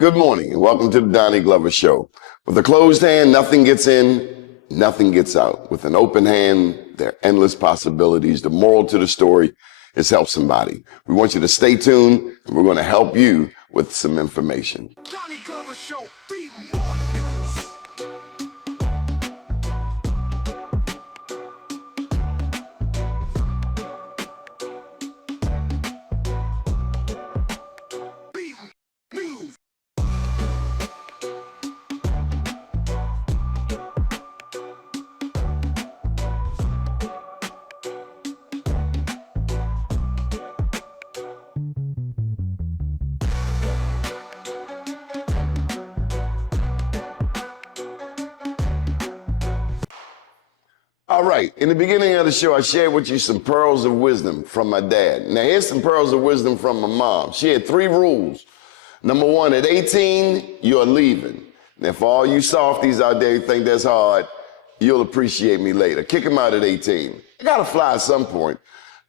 Good morning and welcome to the Donnie Glover Show. With a closed hand, nothing gets in, nothing gets out. With an open hand, there are endless possibilities. The moral to the story is help somebody. We want you to stay tuned and we're going to help you with some information. Donnie Glover Show, BMORENews. BMORENews. All right, in the beginning of the show, I shared with you some pearls of wisdom from my dad. Now, here's some pearls of wisdom from my mom. She had 3 rules. Number 1, at 18, you're leaving. Now, for all you softies out there who think that's hard, you'll appreciate me later. Kick him out at 18. I gotta fly at some point.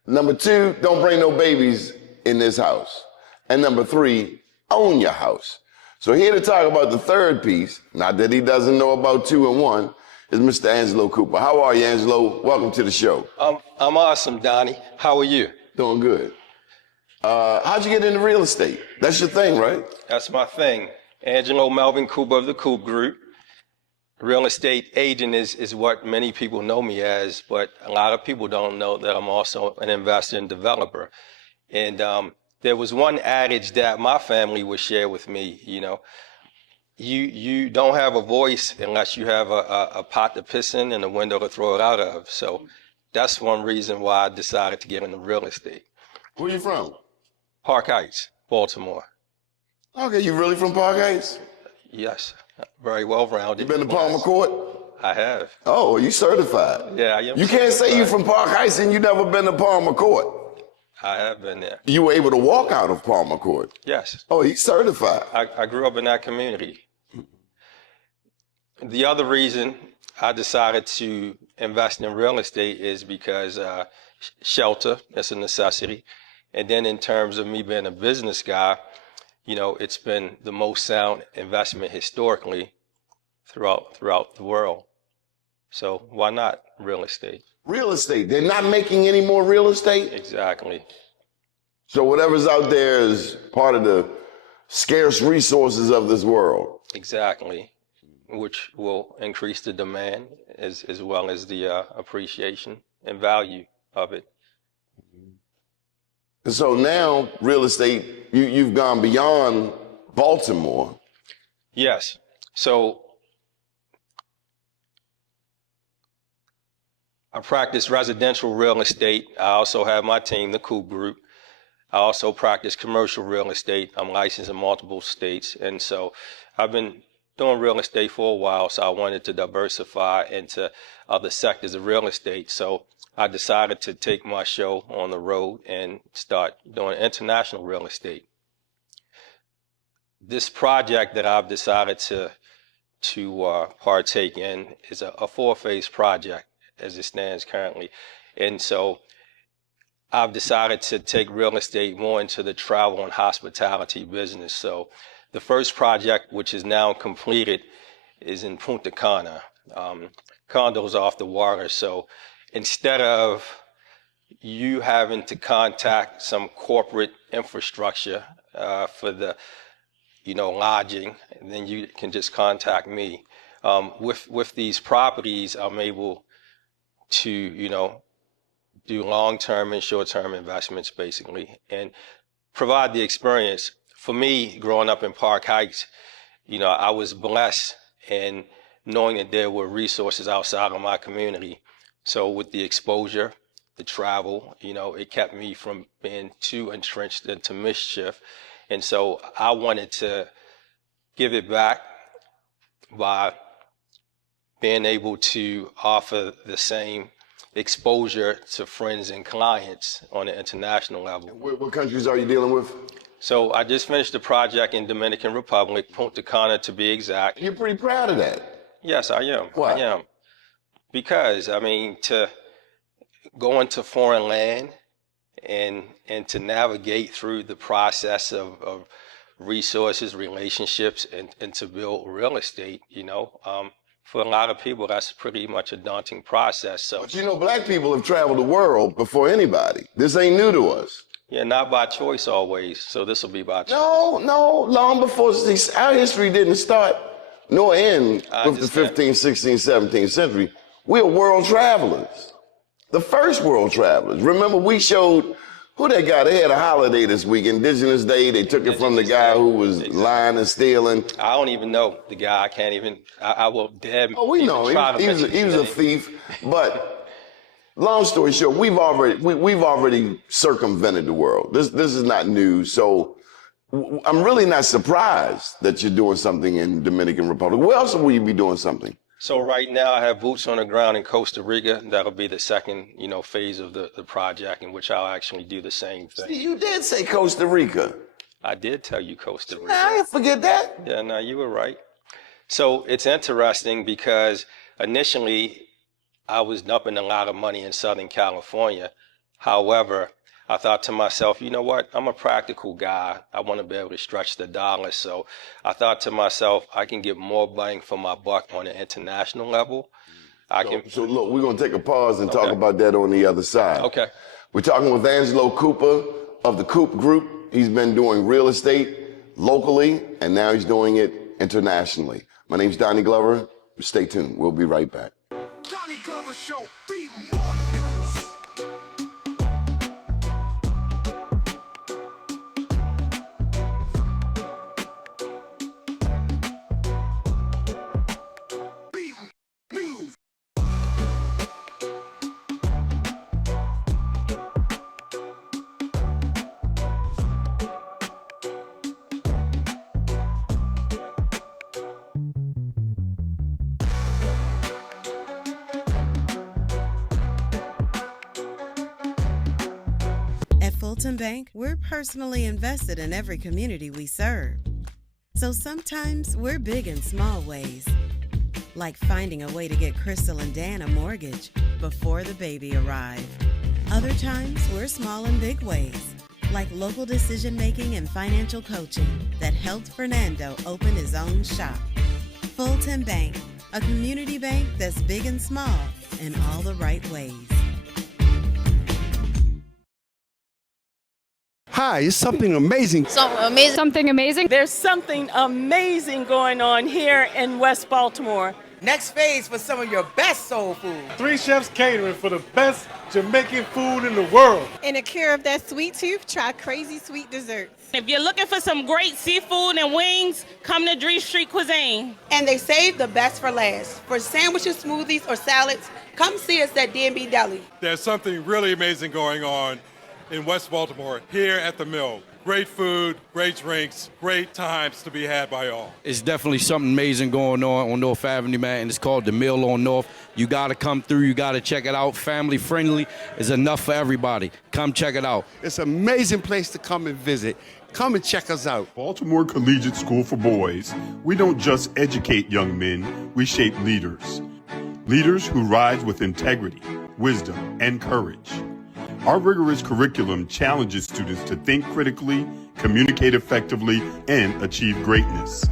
Number 2, don't bring no babies in this house. And number 3, own your house. So here to talk about the third piece, not that he doesn't know about 2 and 1, is Mr. Angelo Cooper. How are you, Angelo? Welcome to the show. I'm awesome, Donnie. How are you? Doing good. How'd you get into real estate? That's your thing, right? That's my thing. Angelo Melvin Cooper of the Coop Group. Real estate agent is what many people know me as, but a lot of people don't know that I'm also an investor and developer. And there was one adage that my family would share with me, you don't have a voice unless you have a pot to piss in and a window to throw it out of. So that's one reason why I decided to get into real estate. Where you from? Park Heights, Baltimore. Okay, you really from Park Heights? Yes, very well rounded. You been to Palmer Court? I have. Oh, you certified? Yeah, I am. You can't say you from Park Heights and you never been to Palmer Court. I have been there. You were able to walk out of Palmer Court? Yes. Oh, he's certified. I grew up in that community. The other reason I decided to invest in real estate is because shelter is a necessity. And then in terms of me being a business guy, it's been the most sound investment historically throughout the world. So why not real estate? Real estate. They're not making any more real estate? Exactly. So whatever's out there is part of the scarce resources of this world. Exactly. Which will increase the demand as well as the appreciation and value of it. And so now real estate, you've gone beyond Baltimore. Yes. So I practice residential real estate. I also have my team, the Coop Group. I also practice commercial real estate. I'm licensed in multiple states. And so I've been doing real estate for a while, so I wanted to diversify into other sectors of real estate. So I decided to take my show on the road and start doing international real estate. This project that I've decided to partake in is a 4-phase project as it stands currently. And so I've decided to take real estate more into the travel and hospitality business. So the first project, which is now completed, is in Punta Cana. Condos off the water. So instead of you having to contact some corporate infrastructure for the, lodging, and then you can just contact me. With these properties, I'm able to, do long-term and short-term investments, basically, and provide the experience. For me, growing up in Park Heights, I was blessed in knowing that there were resources outside of my community. So with the exposure, the travel, it kept me from being too entrenched into mischief. And so I wanted to give it back by being able to offer the same exposure to friends and clients on an international level. What countries are you dealing with? So I just finished the project in Dominican Republic, Punta Cana to be exact. You're pretty proud of that. Yes, I am. Why? I am. Because, to go into foreign land and to navigate through the process of resources, relationships, and to build real estate, for a lot of people, that's pretty much a daunting process. So, But black people have traveled the world before anybody. This ain't new to us. yeah, not by choice always. So this will be by choice. No, long before our history didn't start nor end with the 15th, 16th, 17th century. We're world travelers. The first world travelers. Remember, we showed who that guy. They had a holiday this week, Indigenous Day. They took it from the guy who was lying and stealing. I don't even know the guy. I can't even. I will dare. Oh, we know him. He was a thief. But long story short, we've already circumvented the world. This is not new. So I'm really not surprised that you're doing something in Dominican Republic. Where else will you be doing something? So right now I have boots on the ground in Costa Rica. That'll be the second, phase of the project in which I'll actually do the same thing. See, you did say Costa Rica. I did tell you Costa Rica. I didn't forget that. Yeah, no, you were right. So it's interesting because initially I was dumping a lot of money in Southern California. However, I thought to myself, you know what? I'm a practical guy. I want to be able to stretch the dollar. So I thought to myself, I can get more bang for my buck on an international level. So look, we're going to take a pause and talk about that on the other side. Okay. We're talking with Angelo Cooper of the Coop Group. He's been doing real estate locally, and now he's doing it internationally. My name's Donnie Glover. Stay tuned. We'll be right back. Donnie Glover Show, BMORENews. BMORENews. At Fulton Bank, we're personally invested in every community we serve. So sometimes we're big in small ways, like finding a way to get Crystal and Dan a mortgage before the baby arrived. Other times we're small in big ways, like local decision-making and financial coaching that helped Fernando open his own shop. Fulton Bank, a community bank that's big and small in all the right ways. Hi, it's something amazing. Something amazing. There's something amazing going on here in West Baltimore. Next phase for some of your best soul food. 3 chefs catering for the best Jamaican food in the world. In a cure of that sweet tooth, try Crazy Sweet Desserts. If you're looking for some great seafood and wings, come to Dree Street Cuisine. And they save the best for last. For sandwiches, smoothies, or salads, come see us at D&B Deli. There's something really amazing going on in West Baltimore, here at the Mill. Great food, great drinks, great times to be had by all. It's definitely something amazing going on North Avenue, man, and it's called The Mill on North. You got to come through. You got to check it out. Family friendly is enough for everybody. Come check it out. It's an amazing place to come and visit. Come and check us out. Baltimore Collegiate School for Boys. We don't just educate young men, we shape leaders. Leaders who rise with integrity, wisdom, and courage. Our rigorous curriculum challenges students to think critically, communicate effectively, and achieve greatness.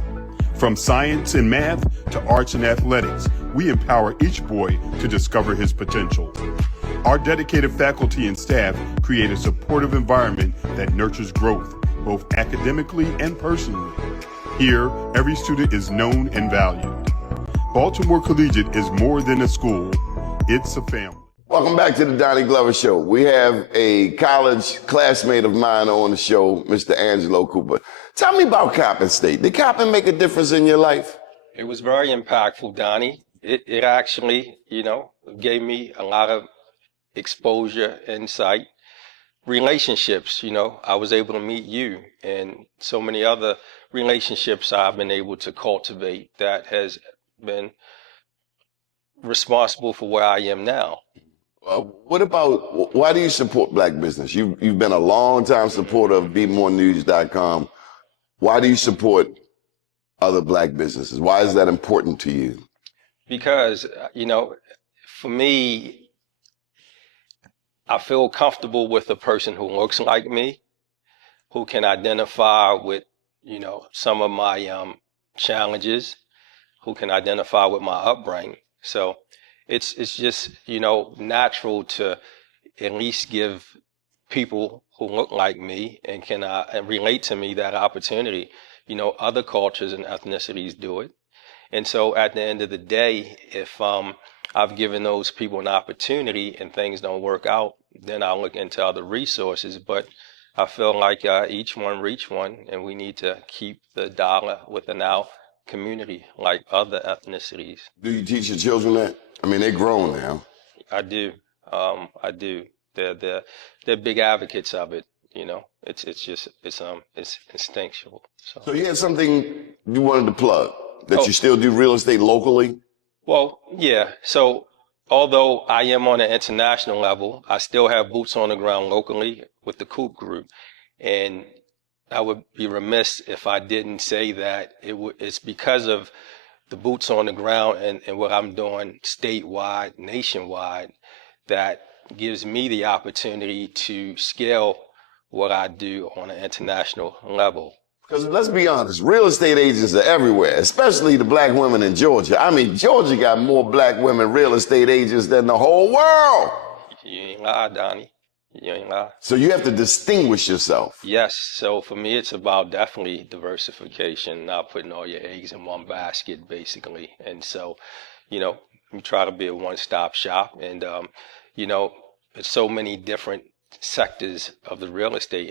From science and math to arts and athletics, we empower each boy to discover his potential. Our dedicated faculty and staff create a supportive environment that nurtures growth, both academically and personally. Here, every student is known and valued. Baltimore Collegiate is more than a school, it's a family. Welcome back to the Donnie Glover Show. We have a college classmate of mine on the show, Mr. Angelo Cooper. Tell me about Coppin State. Did Coppin make a difference in your life? It was very impactful, Donnie. It actually, gave me a lot of exposure, insight, relationships. I was able to meet you and so many other relationships I've been able to cultivate that has been responsible for where I am now. Why do you support black business? You've been a long time supporter of BMORENews.com. Why do you support other black businesses? Why is that important to you? Because, for me, I feel comfortable with a person who looks like me, who can identify with some of my challenges, who can identify with my upbringing. So it's just, natural to at least give people who look like me and can and relate to me that opportunity. Other cultures and ethnicities do it. And so at the end of the day, if I've given those people an opportunity and things don't work out, then I'll look into other resources. But I feel like each one reach one, and we need to keep the dollar within our community like other ethnicities. Do you teach your children that? I mean, they're grown now. I do. I do. They're big advocates of it. It's instinctual. So you had something you wanted to plug, that you still do real estate locally? Well, yeah. So although I am on an international level, I still have boots on the ground locally with the Coop Group. And I would be remiss if I didn't say that it's because of the boots on the ground and what I'm doing statewide, nationwide, that gives me the opportunity to scale what I do on an international level. Because let's be honest, real estate agents are everywhere, especially the black women in Georgia. I mean, Georgia got more black women real estate agents than the whole world. You ain't lie, Donnie. You ain't lie. So you have to distinguish yourself. Yes. So for me, it's about definitely diversification, not putting all your eggs in one basket, basically. And so, you try to be a one-stop shop. And, there's so many different sectors of the real estate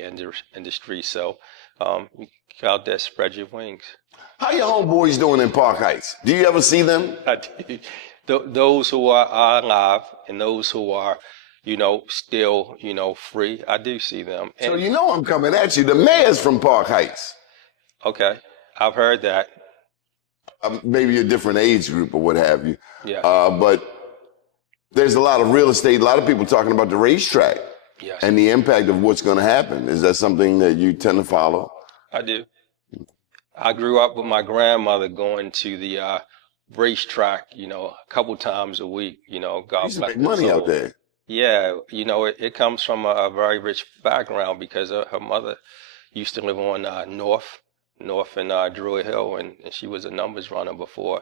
industry. So you go out there, spread your wings. How your homeboys doing in Park Heights? Do you ever see them? I do. Those who are alive and those who are, still, free, I do see them. And so I'm coming at you. The mayor's from Park Heights. Okay, I've heard that. Maybe a different age group or what have you. Yeah. But there's a lot of real estate, a lot of people talking about the racetrack. Yes. And the impact of what's going to happen. Is that something that you tend to follow? I do. I grew up with my grandmother going to the racetrack, a couple times a week. God used to make money out there. Yeah, it comes from a very rich background because her mother used to live on North and Druid Hill, and she was a numbers runner before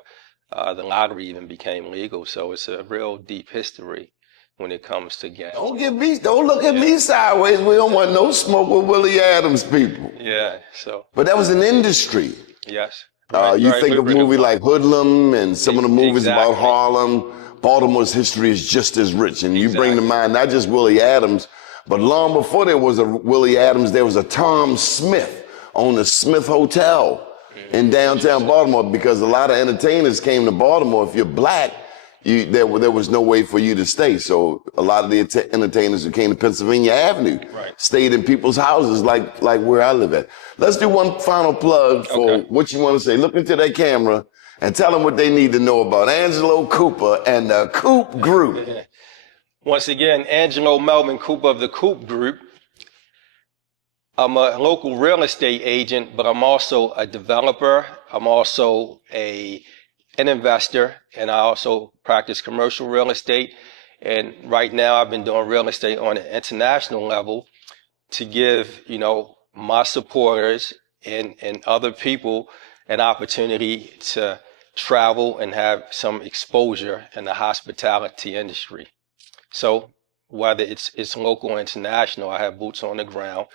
the lottery even became legal. So it's a real deep history when it comes to gambling. Don't look at me sideways. We don't want no smoke with Willie Adams people. Yeah, so. But that was an industry. Yes. You think of a movie like Hoodlum and some of the movies about Harlem. Baltimore's history is just as rich. And you bring to mind not just Willie Adams, but long before there was a Willie Adams, there was a Tom Smith on the Smith Hotel in downtown Baltimore, because a lot of entertainers came to Baltimore. If you're black, there was no way for you to stay. So a lot of the entertainers who came to Pennsylvania Avenue stayed in people's houses like where I live at. Let's do one final plug for what you want to say. Look into that camera and tell them what they need to know about Angelo Cooper and the Coop Group. Once again, Angelo Melvin Cooper of the Coop Group. I'm a local real estate agent, but I'm also a developer. I'm also an investor, and I also practice commercial real estate. And right now I've been doing real estate on an international level to give, my supporters and other people an opportunity to travel and have some exposure in the hospitality industry. So whether it's local or international, I have boots on the ground.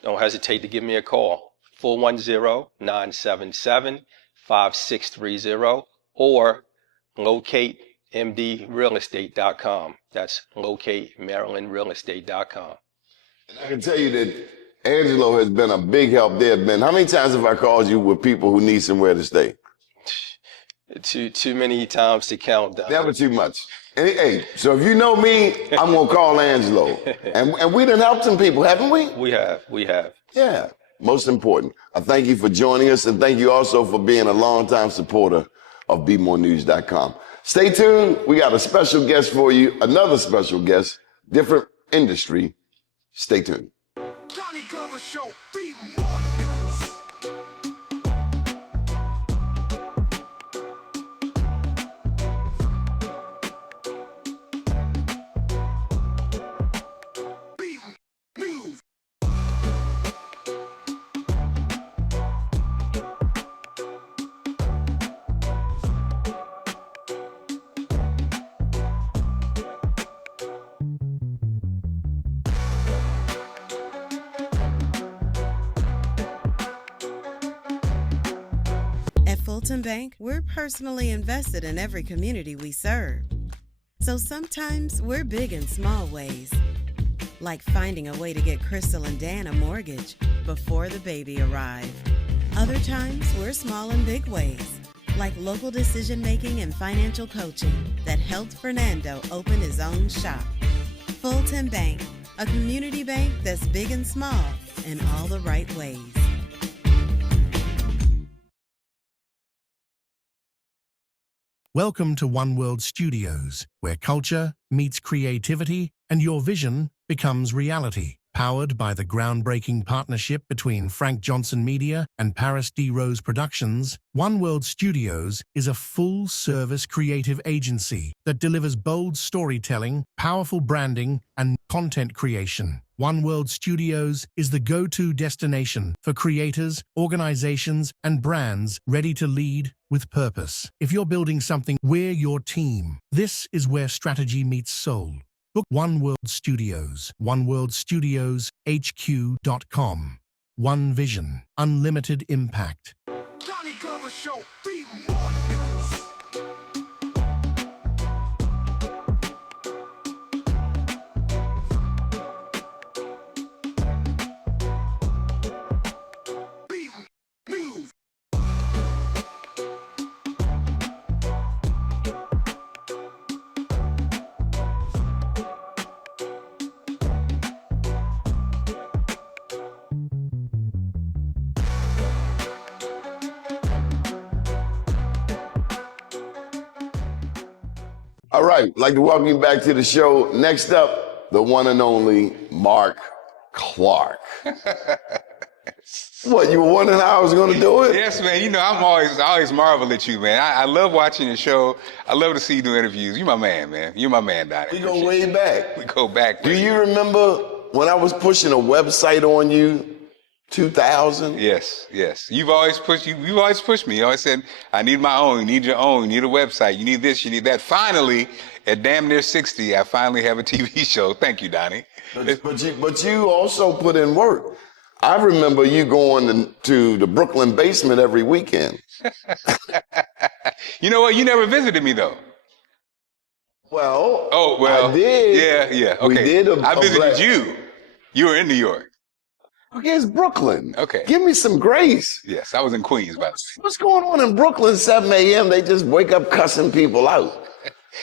Don't hesitate to give me a call, 410-977-5630, or locatemdrealestate.com. That's locatemmarylandrealestate.com. I can tell you that Angelo has been a big help there, Ben. How many times have I called you with people who need somewhere to stay? Too many times to count. Never too much. Hey, so if you know me, I'm going to call Angelo. And we done helped some people, haven't we? We have. Yeah, most important. I thank you for joining us, and thank you also for being a longtime supporter of BMORENews.com. Stay tuned. We got a special guest for you, another special guest, different industry. Stay tuned. Johnny Glover Show, BMORENews. Fulton Bank, we're personally invested in every community we serve. So sometimes we're big in small ways, like finding a way to get Crystal and Dan a mortgage before the baby arrived. Other times we're small in big ways, like local decision-making and financial coaching that helped Fernando open his own shop. Fulton Bank, a community bank that's big and small in all the right ways. Welcome to One World Studios, where culture meets creativity and your vision becomes reality. Powered by the groundbreaking partnership between Frank Johnson Media and Paris D. Rose Productions, One World Studios is a full-service creative agency that delivers bold storytelling, powerful branding, and content creation. One World Studios is the go-to destination for creators, organizations, and brands ready to lead with purpose. If you're building something, we're your team. This is where strategy meets soul. Book One World Studios, oneworldstudios.hq.com. One vision, unlimited impact. Johnny Glover Show, BMORENews. BMORENews. All right, I'd like to welcome you back to the show. Next up, the one and only Marc Clarke. What, you were wondering how I was going to do it? Yes, man. You know, I always marvel at you, man. I love watching the show. I love to see you do interviews. You're my man, man. You're my man, Doni. We go way back. We go back. Do you remember when I was pushing a website on you, 2000? Yes, yes. You've always pushed me. You always said, I need my own. You need your own. You need a website. You need this. You need that. Finally, at damn near 60, I finally have a TV show. Thank you, Doni. But you also put in work. I remember you going to the Brooklyn basement every weekend. You know what? You never visited me, though. Well, I did. Yeah. Okay. We did. I visited you. You were in New York. Okay, it's Brooklyn. Okay. Give me some grace. Yes, I was in Queens, by the way. What's going on in Brooklyn, 7 a.m.? They just wake up cussing people out.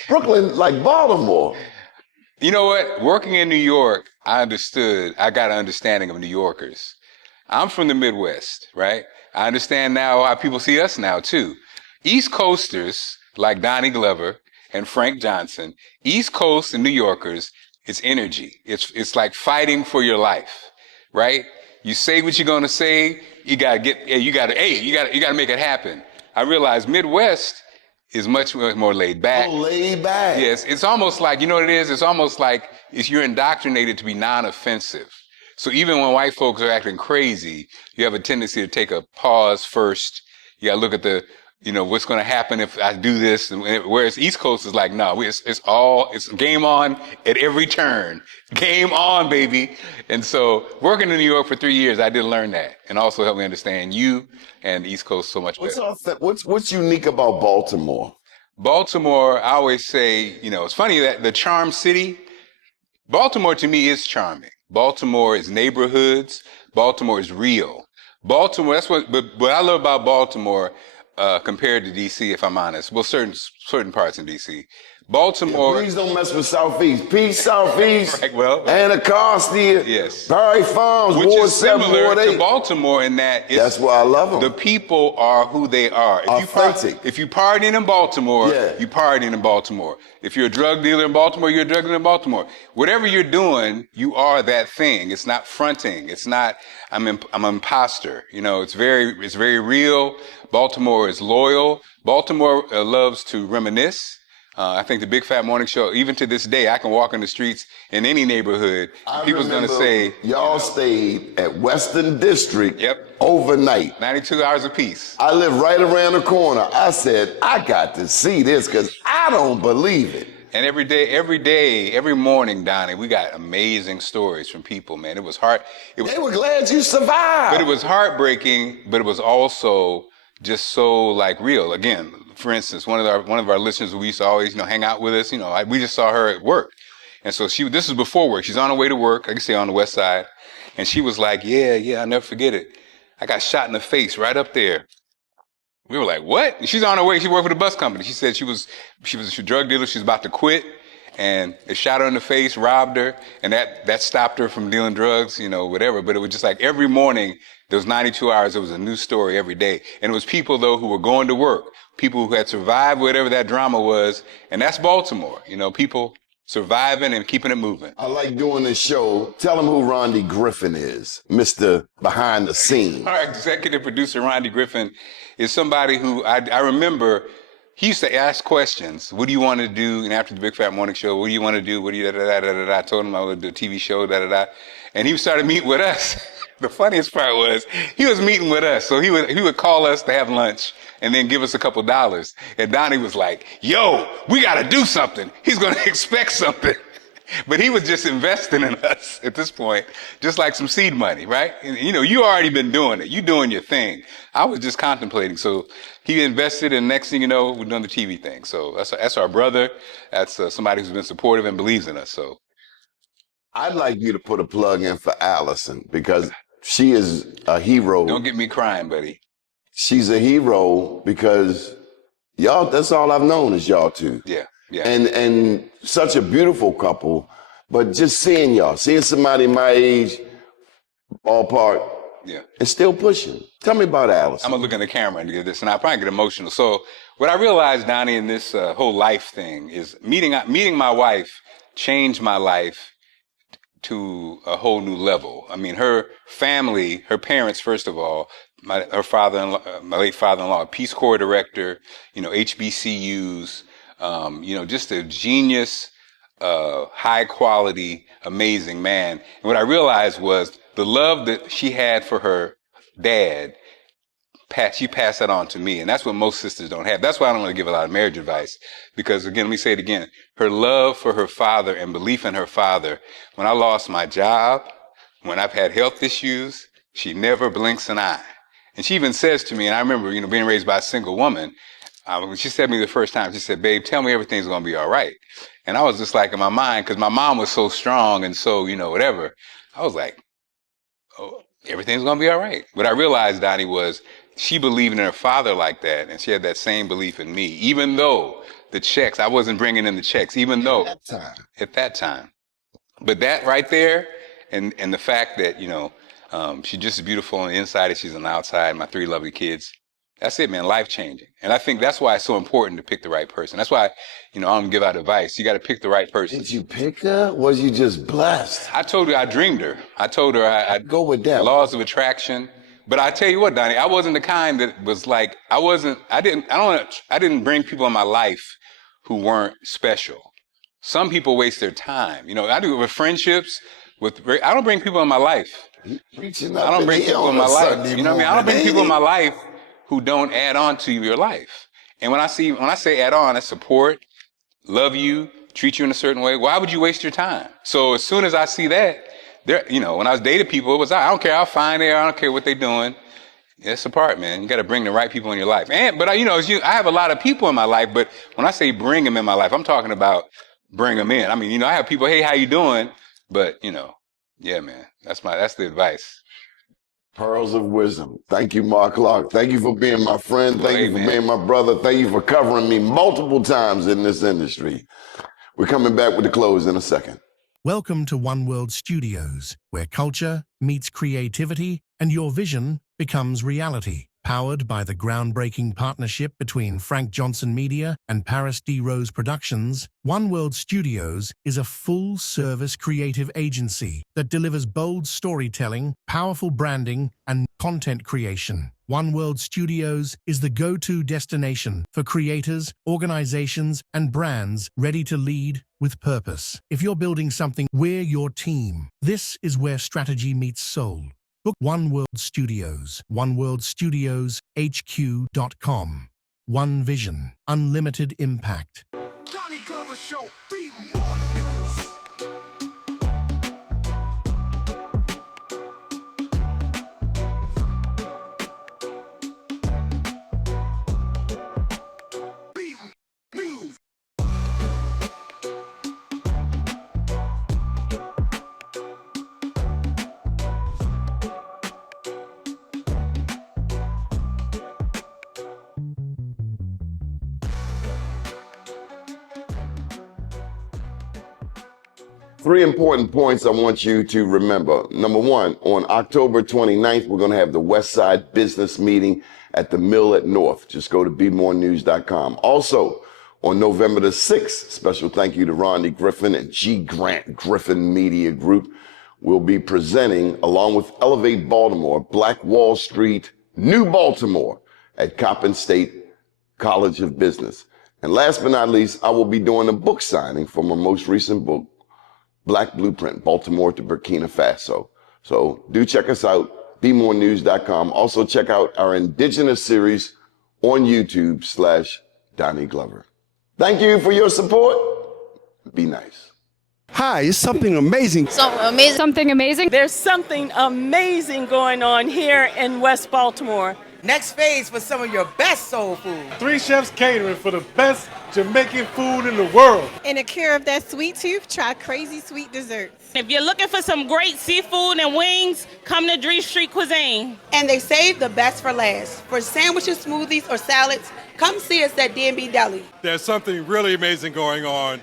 Brooklyn, like Baltimore. You know what? Working in New York, I got an understanding of New Yorkers. I'm from the Midwest, right? I understand now how people see us now, too. East Coasters, like Donnie Glover and Frank Johnson, East Coast and New Yorkers, it's energy. It's like fighting for your life, right? You say what you're gonna say, you gotta make it happen. I realize Midwest is much more laid back. Oh, laid back. Yes, it's almost like, you know what it is? It's almost like you're indoctrinated to be non-offensive. So even when white folks are acting crazy, you have a tendency to take a pause first. You gotta look at what's gonna happen if I do this. Whereas East Coast is like, no, it's game on at every turn. Game on, baby. And so working in New York for 3 years, I did learn that, and also helped me understand you and East Coast so much better. What's unique about Baltimore? Baltimore, I always say, it's funny that the charm city, Baltimore to me is charming. Baltimore is neighborhoods. Baltimore is real. Baltimore, what I love about Baltimore, compared to DC, if I'm honest. Well, certain parts in DC. Baltimore. Yeah, please don't mess with Southeast. Peace, Southeast. Right, well, Anacostia. Yes. Barry Farms. Which Ward is similar 7, Ward 8. to Baltimore in that that's why I love them. The people are who they are. Authentic. If you partying in Baltimore, you partying in Baltimore. If you're a drug dealer in Baltimore, you're a drug dealer in Baltimore. Whatever you're doing, you are that thing. It's not fronting. It's not, I'm an imposter. It's very real. Baltimore is loyal. Baltimore loves to reminisce. I think the Big Fat Morning Show, even to this day, I can walk in the streets in any neighborhood. People's going to say, y'all stayed at Western District Yep. overnight. 92 hours apiece. I live right around the corner. I said, I got to see this because I don't believe it. And every morning, Doni, we got amazing stories from people, man. It was hard. They were glad you survived. But it was heartbreaking, but it was also just so like real. Again, for instance, one of our listeners who we used to always, hang out with us, we just saw her at work. And so this is before work. She's on her way to work, I can say on the west side. And she was like, yeah, I'll never forget it. I got shot in the face right up there. We were like, what? And she's on her way. She worked for the bus company. She said she was a drug dealer. She was about to quit. And it shot her in the face, robbed her. And that stopped her from dealing drugs, whatever. But it was just like every morning, those 92 hours, there was a new story every day. And it was people, though, who were going to work, people who had survived whatever that drama was. And that's Baltimore, people surviving and keeping it moving. I like doing this show. Tell them who Rondi Griffin is, Mr. Behind the Scenes. Our executive producer, Rondi Griffin, is somebody who I remember he used to ask questions. What do you want to do? And after the Big Fat Morning Show, what do you want to do? What do you I told him I would do a TV show, And he started meeting with us. The funniest part was he was meeting with us. So he would call us to have lunch and then give us a couple dollars. And Donnie was like, yo, we got to do something. He's going to expect something. But he was just investing in us at this point, just like some seed money, right? And, you already been doing it. You doing your thing. I was just contemplating. So he invested, and next thing you know, we're doing the TV thing. So that's our brother. That's somebody who's been supportive and believes in us. So I'd like you to put a plug in for Allison because she is a hero. Don't get me crying, buddy. She's a hero because y'all, that's all I've known is y'all two. Yeah. And such a beautiful couple, but just seeing somebody my age, ballpark, and still pushing. Tell me about Allison. I'm gonna look in the camera and get this, and I'll probably get emotional. So what I realized, Donnie, in this whole life thing is meeting my wife changed my life to a whole new level. I mean, her family, her parents, first of all, her father-in-law, my late father-in-law, a Peace Corps director, HBCUs, just a genius, high quality, amazing man. And what I realized was the love that she had for her dad, she passed that on to me. And that's what most sisters don't have. That's why I don't want to give a lot of marriage advice. Because again, let me say it again. Her love for her father and belief in her father. When I lost my job, when I've had health issues, she never blinks an eye. And she even says to me, and I remember, being raised by a single woman, when she said to me the first time, she said, babe, tell me everything's going to be all right. And I was just like in my mind, because my mom was so strong and so, whatever. I was like, oh, everything's going to be all right. What I realized, Donnie, was she believed in her father like that, and she had that same belief in me, even though the checks, I wasn't bringing in the checks, even though at that time. But that right there, and the fact that, she's just as beautiful on the inside as she's on the outside, my 3 lovely kids, that's it, man, life-changing. And I think that's why it's so important to pick the right person. That's why, I don't give out advice. You got to pick the right person. Did you pick her? Was you just blessed? I told her I dreamed her. I told her I'd go with that. Laws of attraction. But I tell you what, Donnie, I wasn't the kind that was like, I didn't bring people in my life who weren't special. Some people waste their time. I do it with friendships. I don't bring people in my life. I don't bring people in my life. You know what I mean? I don't bring people in my life who don't add on to your life. And when I say add on, that's support, love you, treat you in a certain way. Why would you waste your time? So as soon as I see that, when I was dating people, it was, I don't care how fine they are, I don't care what they're doing. It's a part, man. You got to bring the right people in your life. But I have a lot of people in my life, but when I say bring them in my life, I'm talking about bring them in. I mean, I have people, hey, how you doing? But, yeah, man, that's the advice. Pearls of wisdom. Thank you, Marc Clarke. Thank you for being my friend. Thank you for being my brother. Thank you for covering me multiple times in this industry. We're coming back with the close in a second. Welcome to One World Studios, where culture meets creativity and your vision becomes reality. Powered by the groundbreaking partnership between Frank Johnson Media and Paris D. Rose Productions, One World Studios is a full-service creative agency that delivers bold storytelling, powerful branding, and content creation. One World Studios is the go-to destination for creators, organizations, and brands ready to lead with purpose. If you're building something, we're your team. This is where strategy meets soul. Book One World Studios, oneworldstudioshq.com. One vision, unlimited impact. Johnny Glover Show, BMORENews. 3 important points I want you to remember. Number one, on October 29th, we're going to have the West Side Business Meeting at the Mill at North. Just go to BMORENews.com. Also, on November the 6th, special thank you to Rodney Griffin and G. Grant Griffin Media Group. We'll be presenting, along with Elevate Baltimore, Black Wall Street, New Baltimore at Coppin State College of Business. And last but not least, I will be doing a book signing for my most recent book, Black Blueprint, Baltimore to Burkina Faso. So do check us out, BMORENews.com. Also check out our Indigenous series on YouTube/Doni Glover. Thank you for your support. Be nice. Hi, it's something amazing. Something amazing. There's something amazing going on here in West Baltimore. Next phase for some of your best soul food. 3 chefs catering for the best Jamaican food in the world. In a cure of that sweet tooth, try crazy sweet desserts. If you're looking for some great seafood and wings, come to Dri Street Cuisine. And they save the best for last. For sandwiches, smoothies, or salads, come see us at D&B Deli. There's something really amazing going on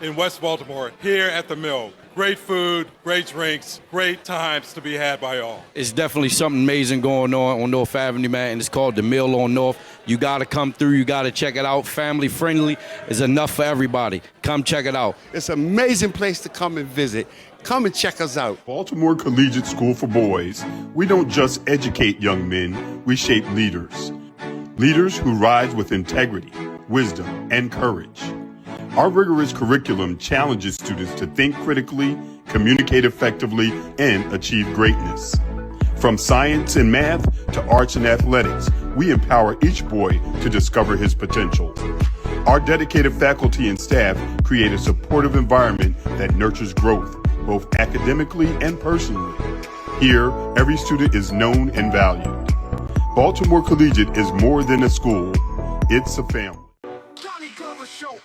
in West Baltimore, here at the Mill. Great food, great drinks, great times to be had by all. It's definitely something amazing going on North Avenue, man, and it's called the Mill on North. You got to come through. You got to check it out. Family friendly. It's enough for everybody. Come check it out. It's an amazing place to come and visit. Come and check us out. Baltimore Collegiate School for Boys, we don't just educate young men, we shape leaders. Leaders who rise with integrity, wisdom, and courage. Our rigorous curriculum challenges students to think critically, communicate effectively, and achieve greatness. From science and math to arts and athletics, we empower each boy to discover his potential. Our dedicated faculty and staff create a supportive environment that nurtures growth, both academically and personally. Here, every student is known and valued. Baltimore Collegiate is more than a school, it's a family. Johnny Glover Show.